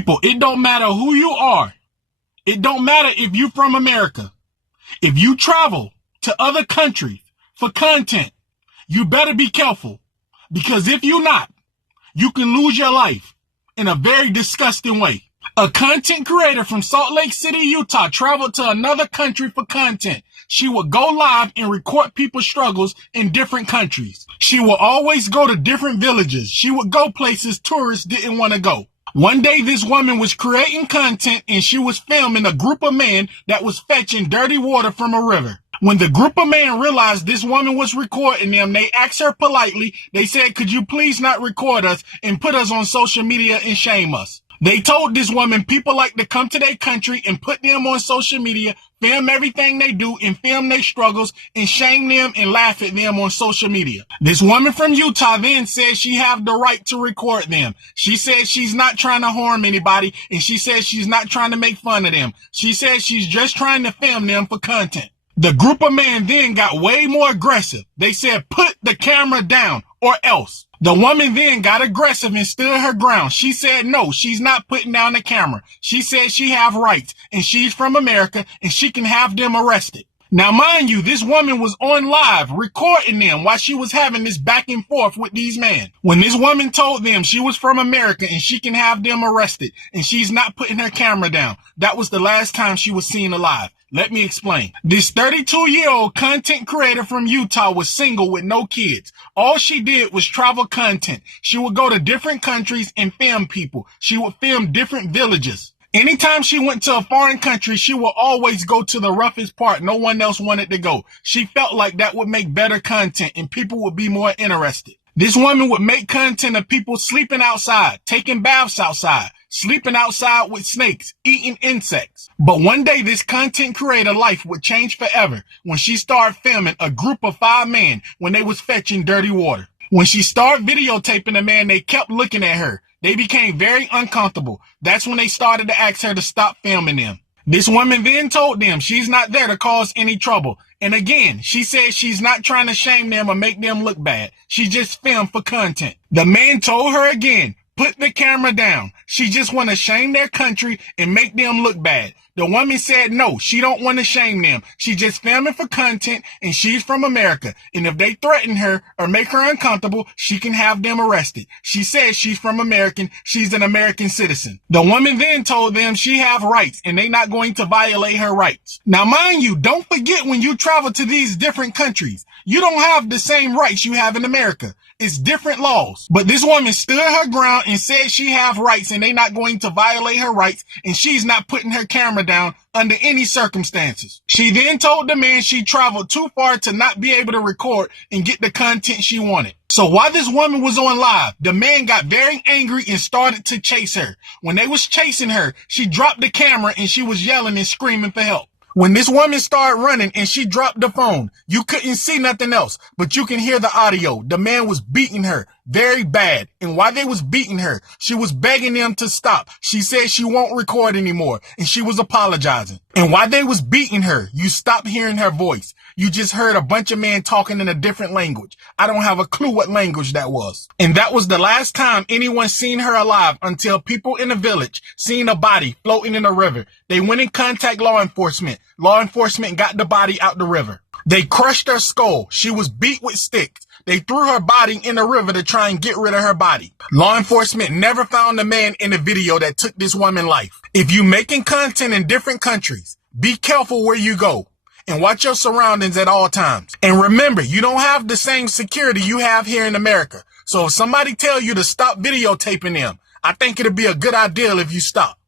People, it don't matter who you are. It don't matter if you're from America. If you travel to other countries for content, you better be careful, because if you're not, you can lose your life in a very disgusting way. A content creator from Salt Lake City, Utah traveled to another country for content. She would go live and record people's struggles in different countries. She would always go to different villages. She would go places tourists didn't want to go. One day, this woman was creating content and she was filming a group of men that was fetching dirty water from a river. When the group of men realized this woman was recording them, they asked her politely. They said, "Could you please not record us and put us on social media and shame us?" They told this woman people like to come to their country and put them on social media, film everything they do and film their struggles and shame them and laugh at them on social media. This woman from Utah then said she have the right to record them. She said she's not trying to harm anybody, and she said she's not trying to make fun of them. She said she's just trying to film them for content. The group of men then got way more aggressive. They said, "Put the camera down or else." The woman then got aggressive and stood her ground. She said no, she's not putting down the camera. She said she have rights and she's from America and she can have them arrested. Now, mind you, this woman was on live recording them while she was having this back and forth with these men. When this woman told them she was from America and she can have them arrested and she's not putting her camera down, that was the last time she was seen alive. Let me explain. This 32-year-old content creator from Utah was single with no kids. All she did was travel content. She would go to different countries and film people. She would film different villages. Anytime she went to a foreign country, she would always go to the roughest part no one else wanted to go. She felt like that would make better content and people would be more interested. This woman would make content of people sleeping outside, taking baths outside, sleeping outside with snakes, eating insects. But one day, this content creator life would change forever when she started filming a group of 5 men when they was fetching dirty water. When she started videotaping the man, they kept looking at her. They became very uncomfortable. That's when they started to ask her to stop filming them. This woman then told them she's not there to cause any trouble. And again, she said she's not trying to shame them or make them look bad. She just filmed for content. The man told her again, "Put the camera down." She just want to shame their country and make them look bad. The woman said no, she don't want to shame them. She just filming for content and she's from America. And if they threaten her or make her uncomfortable, she can have them arrested. She says she's from American. She's an American citizen. The woman then told them she have rights and they not going to violate her rights. Now, mind you, don't forget when you travel to these different countries, you don't have the same rights you have in America. It's different laws. But this woman stood her ground and said she have rights and they not going to violate her rights, and she's not putting her camera down under any circumstances. She then told the man she traveled too far to not be able to record and get the content she wanted. So while this woman was on live, the man got very angry and started to chase her. When they was chasing her, she dropped the camera and she was yelling and screaming for help. When this woman started running and she dropped the phone, you couldn't see nothing else, but you can hear the audio. The man was beating her very bad. And while they was beating her, she was begging them to stop. She said she won't record anymore and she was apologizing. And while they was beating her, you stopped hearing her voice. You just heard a bunch of men talking in a different language. I don't have a clue what language that was. And that was the last time anyone seen her alive until people in the village seen a body floating in a river. They went and contacted law enforcement. Law enforcement got the body out the river. They crushed her skull. She was beat with sticks. They threw her body in the river to try and get rid of her body. Law enforcement never found the man in the video that took this woman's life. If you making content in different countries, be careful where you go and watch your surroundings at all times. And remember, you don't have the same security you have here in America. So if somebody tell you to stop videotaping them, I think it'll be a good idea if you stop.